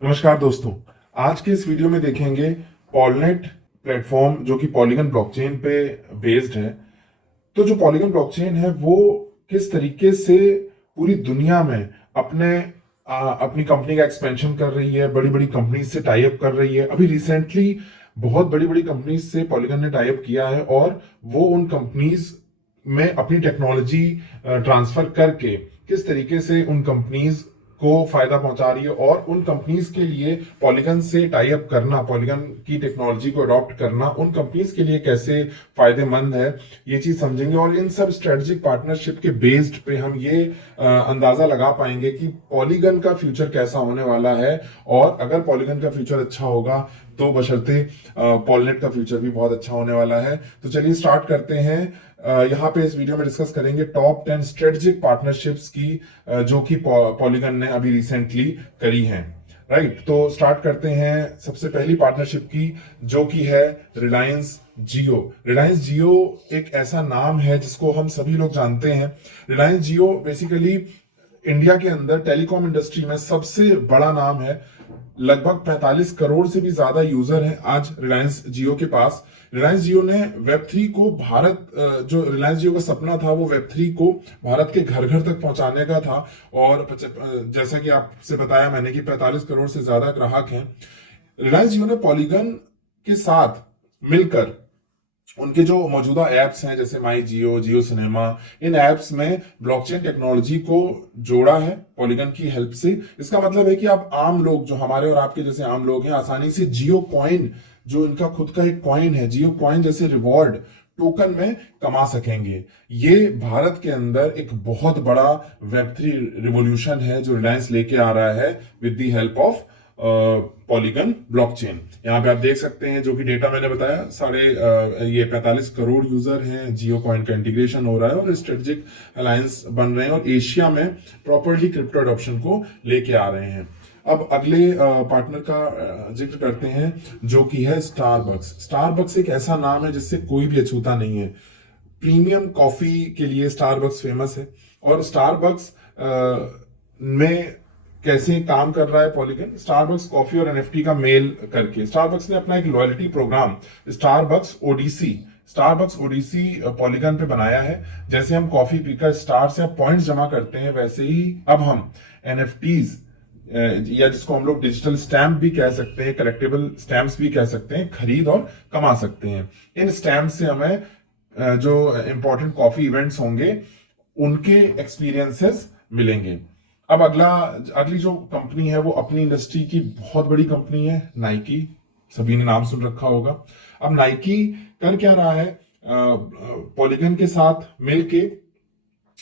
नमस्कार दोस्तों। आज के इस वीडियो में देखेंगे पॉलनेट प्लेटफॉर्म जो कि पॉलीगन ब्लॉकचेन पे बेस्ड है। तो जो पॉलीगन ब्लॉकचेन है वो किस तरीके से पूरी दुनिया में अपनी कंपनी का एक्सपेंशन कर रही है, बड़ी बड़ी कंपनीज से टाई अप कर रही है। अभी रिसेंटली बहुत बड़ी बड़ी कंपनीज से पॉलीगन ने टाई अप किया है और वो उन कंपनीज में अपनी टेक्नोलॉजी ट्रांसफर करके किस तरीके से उन कंपनीज को फायदा पहुंचा रही है और उन कंपनीज के लिए पॉलीगन से टाई अप करना, पॉलीगन की टेक्नोलॉजी को अडॉप्ट करना उन कंपनीज के लिए कैसे फायदेमंद है, ये चीज समझेंगे। और इन सब स्ट्रेटेजिक पार्टनरशिप के बेस्ड पे हम ये अंदाजा लगा पाएंगे कि पॉलीगन का फ्यूचर कैसा होने वाला है। और अगर पॉलीगन का फ्यूचर अच्छा होगा तो बशर्ते पॉलनेट का फ्यूचर भी बहुत अच्छा होने वाला है। तो चलिए स्टार्ट करते हैं। यहाँ पे इस वीडियो में डिस्कस करेंगे टॉप 10 स्ट्रेटेजिक पार्टनरशिप्स की जो कि पॉलीगन ने अभी रिसेंटली करी हैं। राइट, तो स्टार्ट करते हैं सबसे पहली पार्टनरशिप की जो कि है रिलायंस जियो। रिलायंस जियो एक ऐसा नाम है जिसको हम सभी लोग जानते हैं। रिलायंस जियो बेसिकली इंडिया के अंदर टेलीकॉम इंडस्ट्री में सबसे बड़ा नाम है। लगभग 45 करोड़ से भी ज्यादा यूजर हैं आज रिलायंस जियो के पास। रिलायंस जियो ने वेब 3 को जो रिलायंस जियो का सपना था वो वेब 3 को भारत के घर घर तक पहुंचाने का था। और जैसा कि आपसे बताया मैंने कि 45 करोड़ से ज्यादा ग्राहक हैं। रिलायंस जियो ने पॉलीगन के साथ मिलकर उनके जो मौजूदा एप्स हैं जैसे माई जियो, जियो सिनेमा, इन एप्स में ब्लॉकचेन टेक्नोलॉजी को जोड़ा है पॉलीगन की हेल्प से। इसका मतलब है कि अब आम लोग, जो हमारे और आपके जैसे आम लोग हैं, आसानी से जियो कॉइन, जो इनका खुद का एक कॉइन है, जियो कॉइन जैसे रिवॉर्ड टोकन में कमा सकेंगे। ये भारत के अंदर एक बहुत बड़ा वेब 3 रिवोल्यूशन है जो रिलायंस लेके आ रहा है with the help of polygon blockchain. यहाँ पे आप देख सकते हैं जो कि डेटा मैंने बताया, 45 करोड़ यूजर हैं। जियो कॉइन का इंटीग्रेशन हो रहा है और स्ट्रेटेजिक अलायंस बन रहे हैं और एशिया में प्रॉपरली क्रिप्टो अडॉप्शन को लेके आ रहे हैं। अब अगले पार्टनर का जिक्र करते हैं जो कि है स्टारबक्स। स्टारबक्स एक ऐसा नाम है जिससे कोई भी अछूता नहीं है। प्रीमियम कॉफी के लिए स्टारबक्स फेमस है और स्टारबक्स में कैसे काम कर रहा है पॉलीगन। स्टारबक्स कॉफी और एनएफटी का मेल करके स्टारबक्स ने अपना एक loyalty programme Starbucks Odyssey Polygon पे बनाया है। जैसे हम कॉफी पीकर स्टार से पॉइंट्स जमा करते हैं, वैसे ही अब हम एनएफटीज या जिसको हम लोग डिजिटल स्टैम्प भी कह सकते हैं, कलेक्टेबल स्टैम्प्स भी कह सकते हैं, खरीद और कमा सकते हैं। इन स्टैम्प से हमें जो इंपॉर्टेंट कॉफी इवेंट्स होंगे उनके एक्सपीरियंसेस मिलेंगे। अब अगली जो कंपनी है वो अपनी इंडस्ट्री की बहुत बड़ी कंपनी है, नाइकी। सभी ने नाम सुन रखा होगा। अब नाइकी कर क्या रहा है, पॉलीगन के साथ मिलके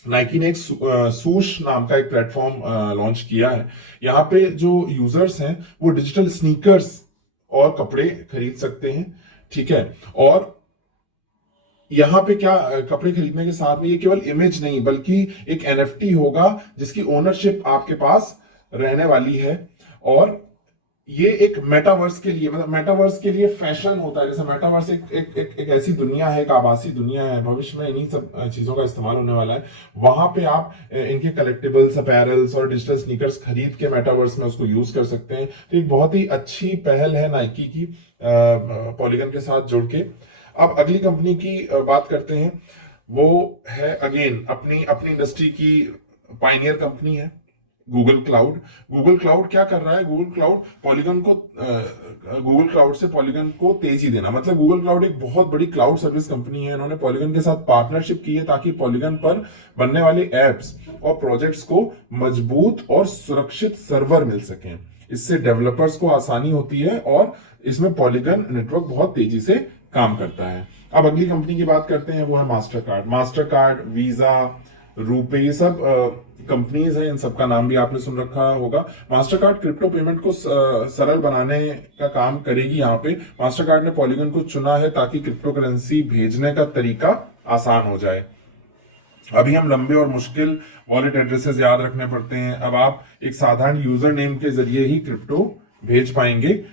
नाइकी ने एक सूश नाम का एक प्लेटफॉर्म लॉन्च किया है। यहाँ पे जो यूजर्स हैं वो डिजिटल स्नीकर्स और कपड़े खरीद सकते हैं। ठीक है, और यहाँ पे क्या, कपड़े खरीदने के साथ में ये केवल इमेज नहीं बल्कि एक एनएफटी होगा जिसकी ओनरशिप आपके पास रहने वाली है। और ये एक मेटावर्स के लिए, मतलब मेटावर्स के लिए फैशन होता है। जैसे मेटावर्स एक ऐसी दुनिया है, एक आभासी दुनिया है, भविष्य में इन्हीं सब चीजों का इस्तेमाल होने वाला है। वहां पे आप इनके कलेक्टिबल्स, अपैरल्स और डिजिटल स्नीकर्स खरीद के मेटावर्स में उसको यूज कर सकते हैं। तो एक बहुत ही अच्छी पहल है नाइकी की पॉलीगन के साथ जुड़ के। अब अगली कंपनी की बात करते हैं, वो है अगेन अपनी अपनी इंडस्ट्री की पाइनियर कंपनी है, गूगल क्लाउड। गूगल क्लाउड क्या कर रहा है, गूगल क्लाउड से पॉलीगन को तेजी देना। मतलब गूगल क्लाउड एक बहुत बड़ी क्लाउड सर्विस कंपनी है। इन्होंने पॉलीगन के साथ पार्टनरशिप की है ताकि पॉलीगन पर बनने वाले एप्स और प्रोजेक्ट्स को मजबूत और सुरक्षित सर्वर मिल सके। इससे डेवलपर्स को आसानी होती है और इसमें पॉलीगन नेटवर्क बहुत तेजी से काम करता है। अब अगली कंपनी की बात करते हैं, वो है मास्टर कार्ड, वीजा, रूपे, ये सब कंपनीज हैं। इन सबका नाम भी आपने सुन रखा होगा। मास्टर कार्ड क्रिप्टो पेमेंट को सरल बनाने का काम करेगी। यहाँ पे मास्टर कार्ड ने पॉलीगन को चुना है ताकि क्रिप्टो करेंसी भेजने का तरीका आसान हो जाए। अभी हम लंबे और मुश्किल वॉलेट एड्रेसेस याद रखने पड़ते हैं, अब आप एक साधारण यूजर नेम के जरिए ही क्रिप्टो भेज पाएंगे,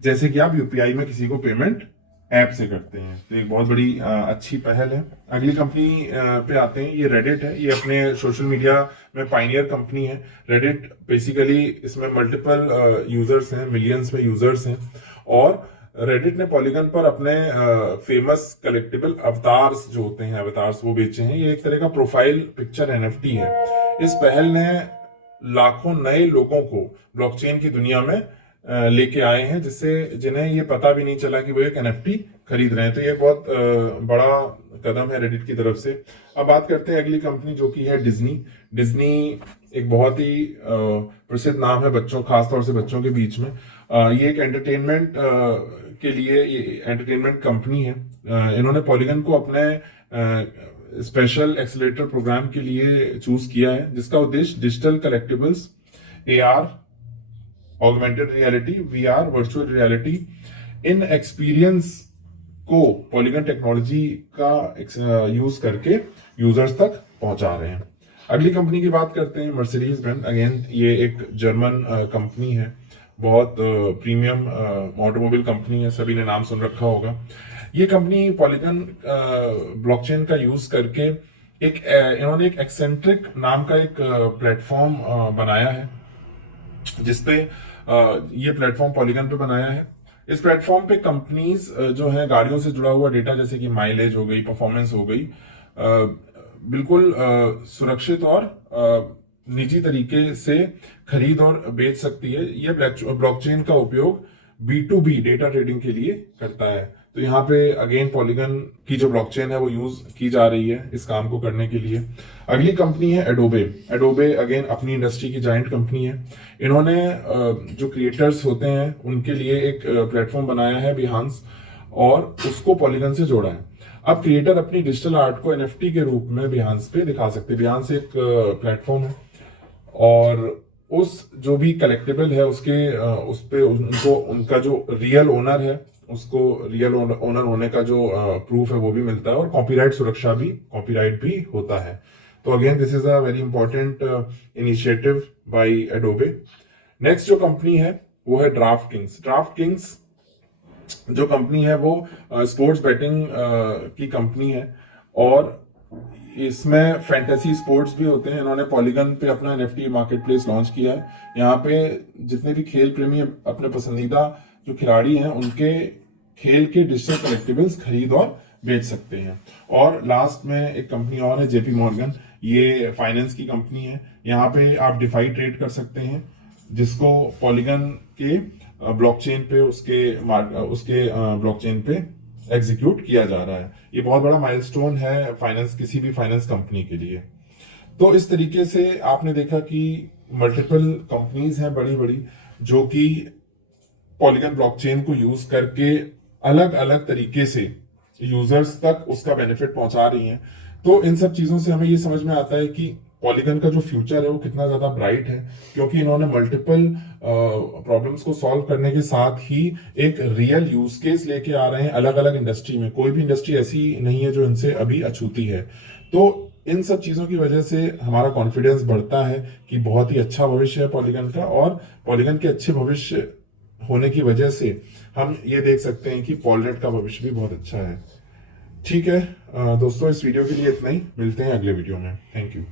जैसे कि आप यूपीआई में किसी को पेमेंट ऐप से करते हैं। तो एक बहुत बड़ी अच्छी पहल है। अगली कंपनी पे आते हैं, ये रेडिट है। ये अपने सोशल मीडिया में पाइनियर कंपनी है। रेडिट बेसिकली इसमें मल्टीपल यूजर्स हैं, मिलियंस में यूजर्स हैं। और रेडिट ने पॉलीगन पर अपने फेमस कलेक्टिबल अवतार्स जो होते हैं, अवतार्स वो बेचे हैं। ये एक तरह का प्रोफाइल पिक्चर एनएफटी है। इस पहल ने लाखों नए लोगों को ब्लॉकचेन की दुनिया में लेके आए हैं, जिससे जिन्हें ये पता भी नहीं चला कि वो एक एनएफटी खरीद रहे हैं। तो ये बहुत बड़ा कदम है रेडिट की तरफ से। अब बात करते हैं अगली कंपनी जो कि है डिज्नी। डिज्नी एक बहुत ही प्रसिद्ध नाम है बच्चों, खासतौर से बच्चों के बीच में। ये एक एंटरटेनमेंट के लिए ये एंटरटेनमेंट कंपनी है। इन्होंने पॉलीगन को अपने स्पेशल एक्सीलरेटर प्रोग्राम के लिए चूज किया है, जिसका उद्देश्य digital collectibles, AR, augmented reality, VR, virtual reality, in experience को पॉलीगन टेक्नोलॉजी का यूज करके यूजर्स तक पहुंचा रहे हैं। अगली कंपनी की बात करते हैं, मर्सिडीज बेंज। अगेन ये एक जर्मन कंपनी है, बहुत प्रीमियम ऑटोमोबाइल कंपनी है, सभी ने नाम सुन रखा होगा। ये कंपनी पॉलीगन ब्लॉकचेन का यूज करके इन्होंने एक एक्सेंट्रिक नाम का एक प्लेटफॉर्म बनाया है, जिसपे ये प्लेटफॉर्म पॉलीगन पे बनाया है। इस प्लेटफॉर्म पे कंपनीज जो है गाड़ियों से जुड़ा हुआ डेटा, जैसे कि माइलेज हो गई, परफॉर्मेंस हो गई, बिल्कुल सुरक्षित और निजी तरीके से खरीद और बेच सकती है। यह ब्लॉकचेन का उपयोग B2B डेटा ट्रेडिंग के लिए करता है। तो यहाँ पे अगेन पॉलीगन की जो ब्लॉकचेन है वो यूज की जा रही है इस काम को करने के लिए। अगली कंपनी है एडोबे। एडोबे अगेन अपनी इंडस्ट्री की जाइंट कंपनी है। इन्होंने जो क्रिएटर्स होते हैं उनके लिए एक प्लेटफॉर्म बनाया है बिहांस, और उसको पॉलीगन से जोड़ा है। अब क्रिएटर अपनी डिजिटल आर्ट को एनएफटी के रूप में बिहांस पे दिखा सकते हैं। बिहांस एक प्लेटफॉर्म है, और उस जो भी कलेक्टेबल है उसके उस पे उनको उनका जो रियल ओनर है उसको रियल ओनर होने का जो प्रूफ है वो भी मिलता है, और कॉपीराइट भी होता है। तो again this is a very important initiative by Adobe. Next जो कंपनी है वो है ड्राफ्ट किंग्स। ड्राफ्ट किंग्स जो कंपनी है वो स्पोर्ट्स बेटिंग की कंपनी है, और इसमें फैंटेसी स्पोर्ट्स भी होते हैं। इन्होंने पॉलीगन पे अपना एनएफटी मार्केट प्लेस लॉन्च किया है। यहाँ पे जितने भी खेल प्रेमी अपने पसंदीदा जो खिलाड़ी हैं उनके खेल के डिजिटल कलेक्टिबल्स खरीद और बेच सकते हैं। और लास्ट में एक कंपनी और है, जेपी मॉर्गन। ये फाइनेंस की कंपनी है। यहाँ पे आप डिफाई ट्रेड कर सकते हैं, जिसको पॉलीगन के ब्लॉकचेन पे उसके ब्लॉकचेन पे एग्जीक्यूट किया जा रहा है। ये बहुत बड़ा माइलस्टोन है किसी भी फाइनेंस कंपनी के लिए। तो इस तरीके से आपने देखा कि मल्टीपल कंपनीज हैं बड़ी बड़ी, जो कि पॉलीगन ब्लॉकचेन को यूज करके अलग अलग तरीके से यूजर्स तक उसका बेनिफिट पहुंचा रही हैं। तो इन सब चीजों से हमें ये समझ में आता है कि पॉलीगन का जो फ्यूचर है वो कितना ज्यादा ब्राइट है, क्योंकि इन्होंने मल्टीपल प्रॉब्लम्स को सॉल्व करने के साथ ही एक रियल यूज केस लेके आ रहे हैं अलग अलग इंडस्ट्री में। कोई भी इंडस्ट्री ऐसी नहीं है जो इनसे अभी अछूती है। तो इन सब चीजों की वजह से हमारा कॉन्फिडेंस बढ़ता है कि बहुत ही अच्छा भविष्य है पॉलीगन का, और पॉलीगन के अच्छे भविष्य होने की वजह से हम ये देख सकते हैं कि पॉलनेट का भविष्य भी बहुत अच्छा है। ठीक है दोस्तों, इस वीडियो के लिए इतना ही। मिलते हैं अगले वीडियो में। Thank you.